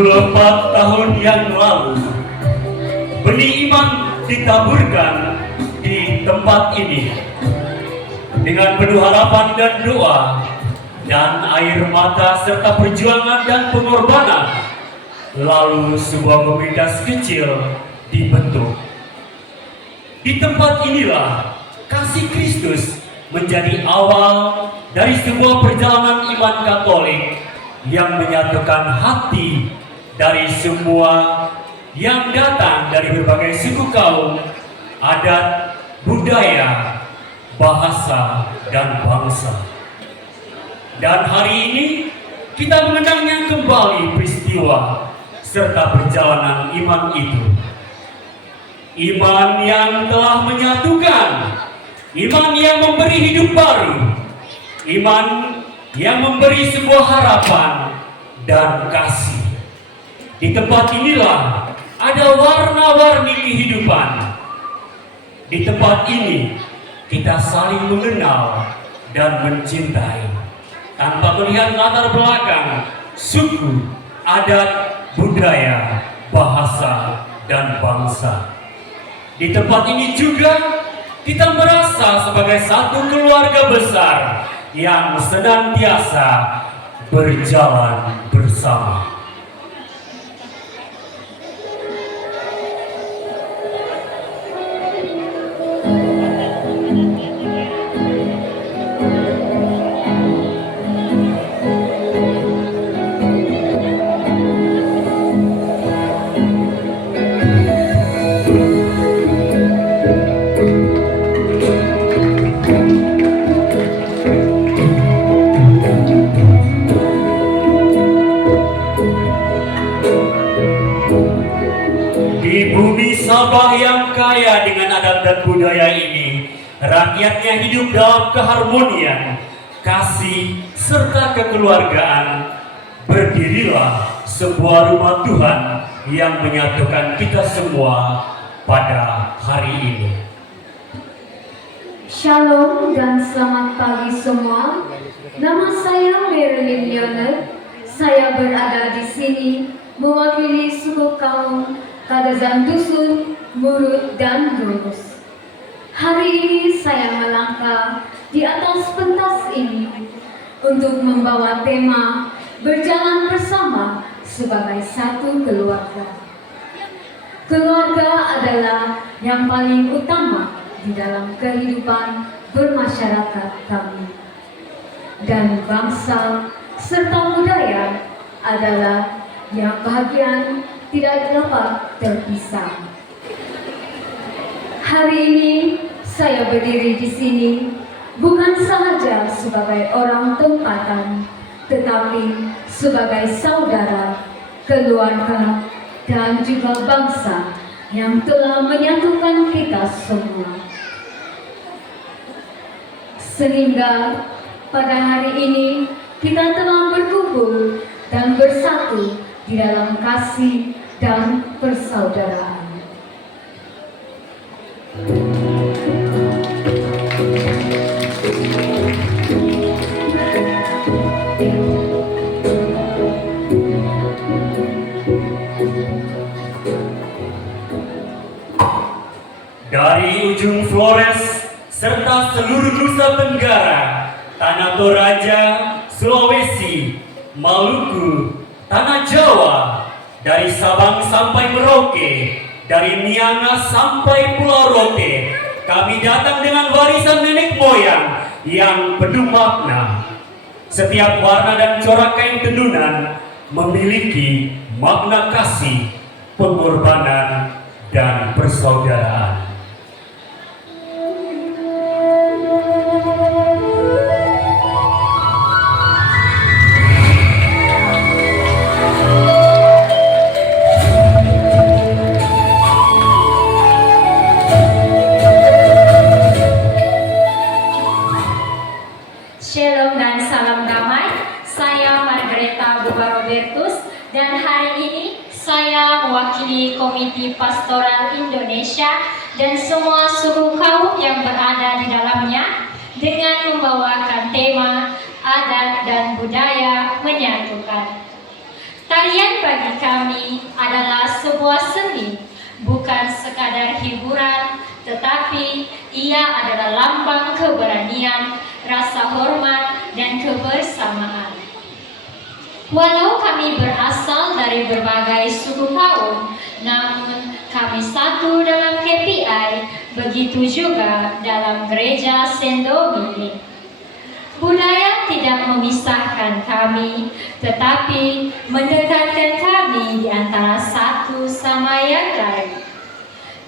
24 tahun yang lalu, benih iman ditaburkan di tempat ini. Dengan penuh harapan dan doa, dan air mata serta perjuangan dan pengorbanan, lalu sebuah komunitas kecil dibentuk. Di tempat inilah kasih Kristus menjadi awal dari sebuah perjalanan iman Katolik yang menyatukan hati dari semua yang datang dari berbagai suku kaum, adat, budaya, bahasa, dan bangsa. Dan hari ini kita mengenangnya kembali peristiwa serta perjalanan iman itu. Iman yang telah menyatukan, iman yang memberi hidup baru, iman yang memberi sebuah harapan dan kasih. Di tempat inilah ada warna-warni kehidupan. Di tempat ini kita saling mengenal dan mencintai tanpa melihat latar belakang, suku, adat, budaya, bahasa, dan bangsa. Di tempat ini juga kita merasa sebagai satu keluarga besar yang senantiasa berjalan bersama. Di bumi Sabah yang kaya dengan adat dan budaya ini, rakyatnya hidup dalam keharmonian, kasih, serta kekeluargaan. Berdirilah sebuah rumah Tuhan yang menyatukan kita semua pada hari ini. Shalom dan selamat pagi semua. Nama saya Marilyn Leonard. Saya berada di sini mewakili suku kaum Kadazan Dusun, Murut, dan Gurus. Hari ini saya melangkah di atas pentas ini untuk membawa tema berjalan bersama sebagai satu keluarga. Keluarga adalah yang paling utama di dalam kehidupan bermasyarakat kami. Dan bangsa serta budaya adalah yang bagian tidak dapat terpisah. Hari ini saya berdiri di sini bukan sahaja sebagai orang tempatan, tetapi sebagai saudara, keluarga, dan juga bangsa yang telah menyatukan kita semua. Sehingga pada hari ini kita telah berkumpul dan bersatu di dalam kasih dan persaudaraan. Dari ujung Flores serta seluruh Nusa Tenggara, Tanah Toraja, Sulawesi, Maluku, Tanah Jawa, dari Sabang sampai Merauke, dari Miangas sampai Pulau Rote, kami datang dengan warisan nenek moyang yang penuh makna. Setiap warna dan corak kain tenunan memiliki makna kasih, pengorbanan, dan persaudaraan. Shalom dan salam damai. Saya Margareta Buba Robertus dan hari ini saya mewakili Komite Pastoral Indonesia dan semua suku kaum yang berada di dalamnya dengan membawakan tema adat dan budaya menyatukan. Tarian pagi bagi kami adalah sebuah seni, bukan sekadar hiburan, tetapi ia adalah lambang keberanian, rasa hormat, dan kebersamaan. Walau kami berasal dari berbagai suku kaum, namun kami satu dalam KPI, begitu juga dalam gereja Sendomini. Budaya tidak memisahkan kami, tetapi mendekatkan kami di antara satu sama yang lain.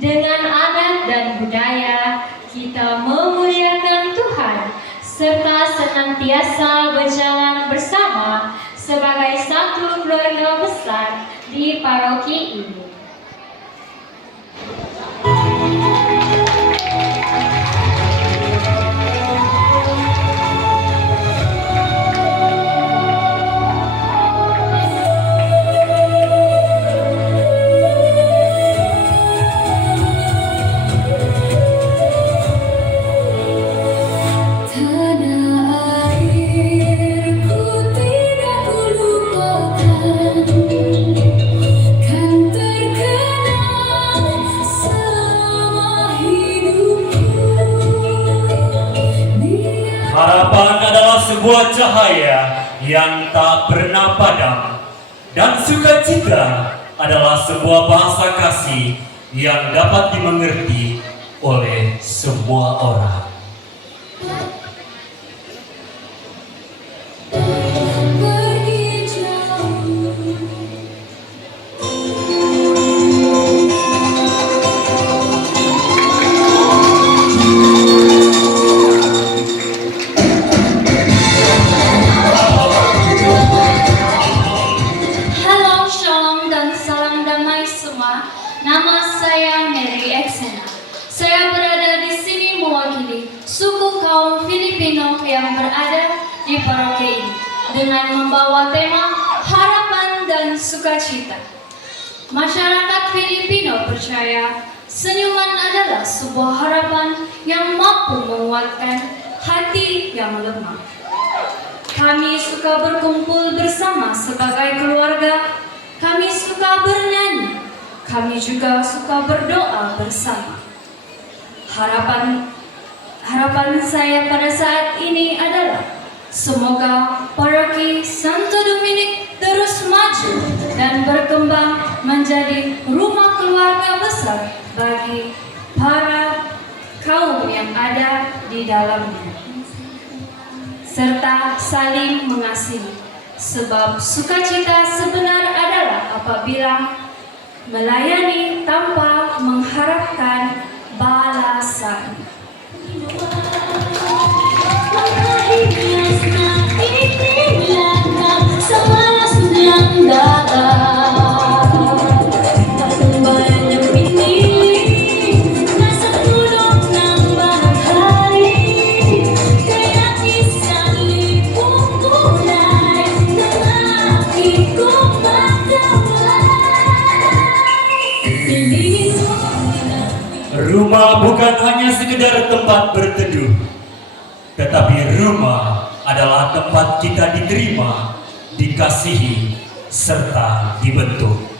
Dengan adat dan budaya, kita memuliakan Tuhan, serta senantiasa berjalan bersama sebagai satu keluarga besar di paroki ini. Harapan adalah sebuah cahaya yang tak pernah padam, dan sukacita adalah sebuah bahasa kasih yang dapat dimengerti oleh semua orang. Nama saya Mary Exena. Saya berada di sini mewakili suku kaum Filipino yang berada di paroki ini dengan membawa tema harapan dan sukacita. Masyarakat Filipino percaya senyuman adalah sebuah harapan yang mampu menguatkan hati yang lemah. Kami suka berkumpul bersama sebagai keluarga. Kami suka bernyanyi. Kami juga suka berdoa bersama. Harapan saya pada saat ini adalah semoga paroki Santo Dominik terus maju dan berkembang menjadi rumah keluarga besar bagi para kaum yang ada di dalamnya, serta saling mengasihi. Sebab sukacita sebenar adalah apabila melayani tanpa mengharapkan balasan. Rumah bukan hanya sekedar tempat berteduh, tetapi rumah adalah tempat kita diterima, dikasihi, serta dibentuk.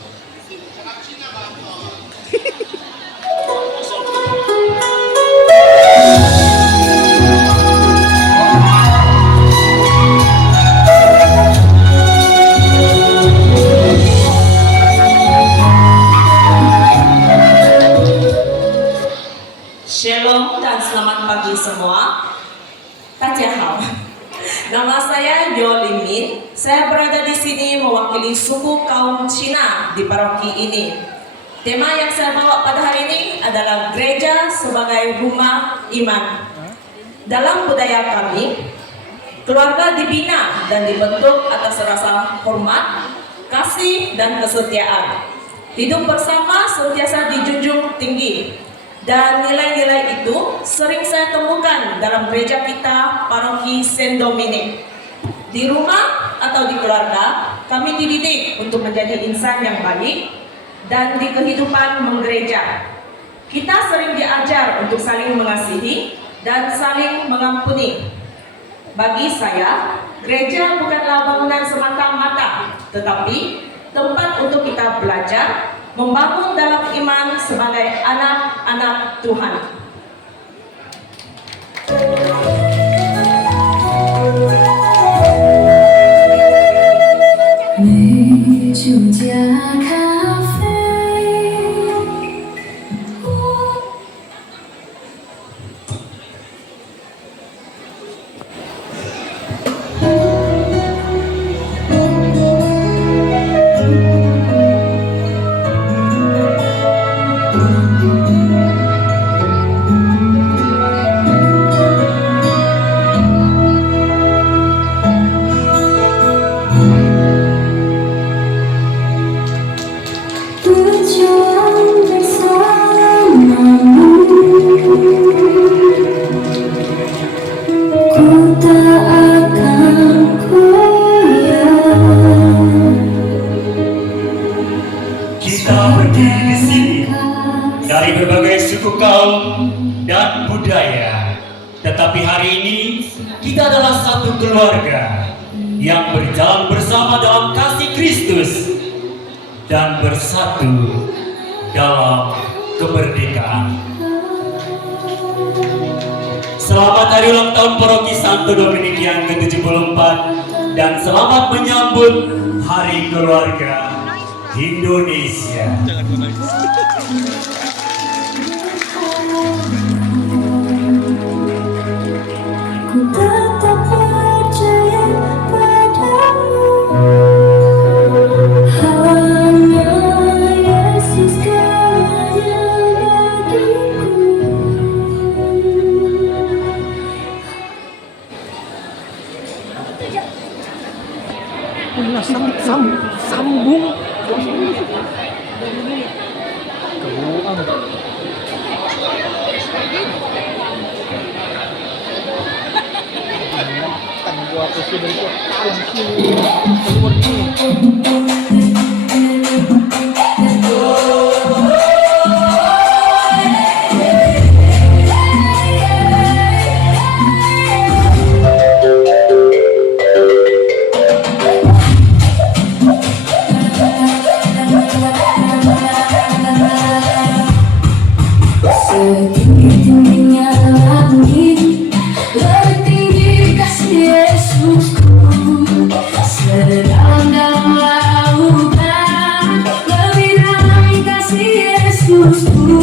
Shalom dan selamat pagi semua. Tajahau. Nama saya Yoli Min. Saya berada di sini mewakili suku kaum Cina di paroki ini. Tema yang saya bawa pada hari ini adalah gereja sebagai rumah iman. Dalam budaya kami, keluarga dibina dan dibentuk atas rasa hormat, kasih, dan kesetiaan. Hidup bersama sentiasa dijunjung tinggi. Dan nilai-nilai itu sering saya temukan dalam gereja kita, paroki Saint Dominic. Di rumah atau di keluarga, kami dididik untuk menjadi insan yang baik dan di kehidupan menggereja. Kita sering diajar untuk saling mengasihi dan saling mengampuni. Bagi saya, gereja bukanlah bangunan semata-mata, tetapi tempat untuk kita belajar, membangun dalam iman sebagai anak-anak Tuhan. Kita berdiri di sini dari berbagai suku kaum dan budaya, tetapi hari ini kita adalah satu keluarga yang berjalan bersama dalam kasih Kristus dan bersatu dalam kemerdekaan. Selamat hari ulang tahun Paroki Santo Dominik yang ke-74 dan selamat menyambut Hari Keluarga Indonesia. Ku tetap percaya padamu, hanya Yesus segalanya bagiku. Sambung. Setinggi-tingginya langit, lebih tinggi kasih Yesusku. Sedalam lautan, lebih dalam kasih Yesusku.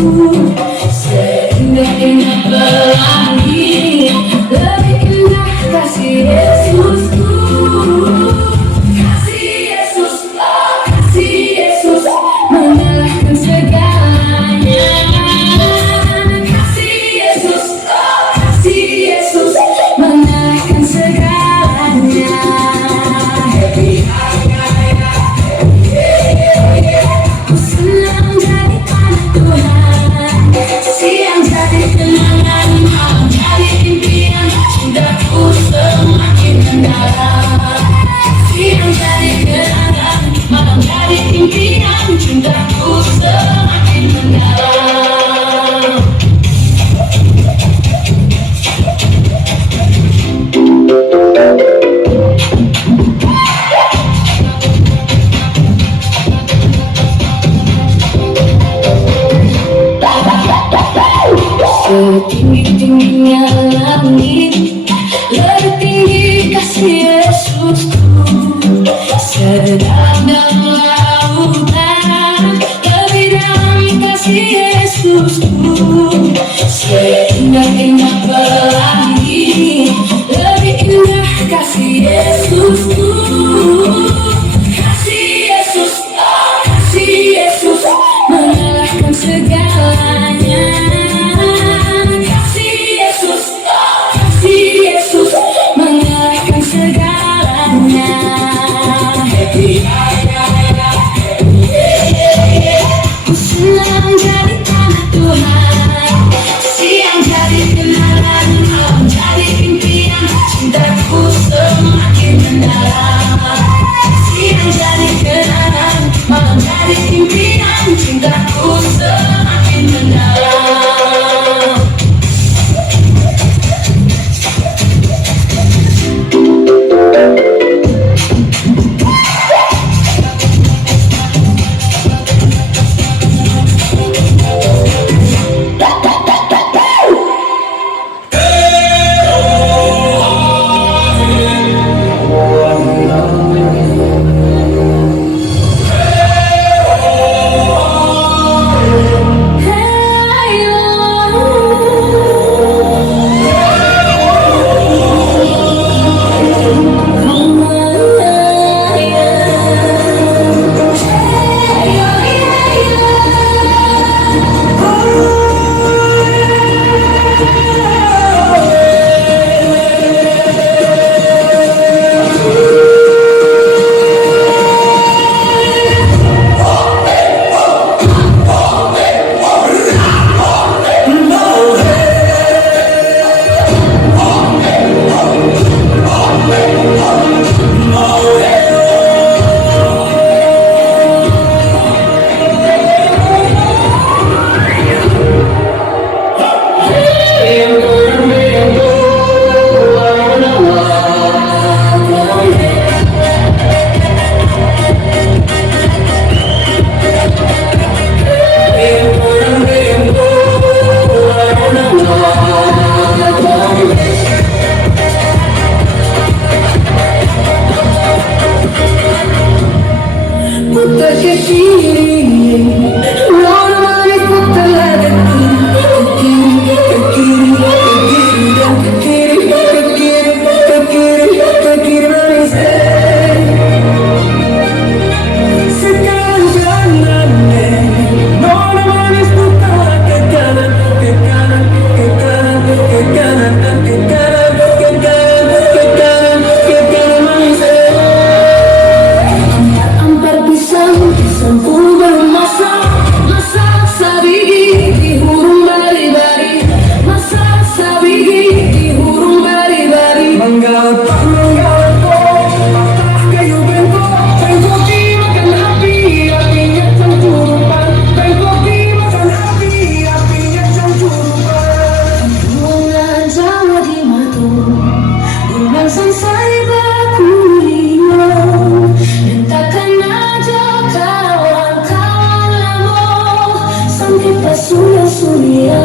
Seindah-indah pelangi, lebih indah kasih Yesusku. Kasih Yesus, oh kasih Yesus, mengalahkan segalanya. Kasih Yesus, oh kasih Yesus, mengalahkan segalanya. Happy, ku senang jadi anak Tuhan, siang jadi kenangan, malam jadi impian, cintaku semakin mendalam. Siang jadi kenangan, malam jadi impian, cintaku semakin mendalam. Setinggi-tingginya langit, lebih tinggi kasih Yesusku. Sedalam lautan, lebih dalam kasih Yesusku. Seindah-indah pelangi, lebih indah kasih Yesusku. Kasih Yesus, oh kasih Yesus, mengalahkan segalanya. Kasih Yesus, oh kasih Yesus, mengalahkan segalanya. Happy, ku senang jadi anak Tuhan, siang jadi kenangan. sudah sulia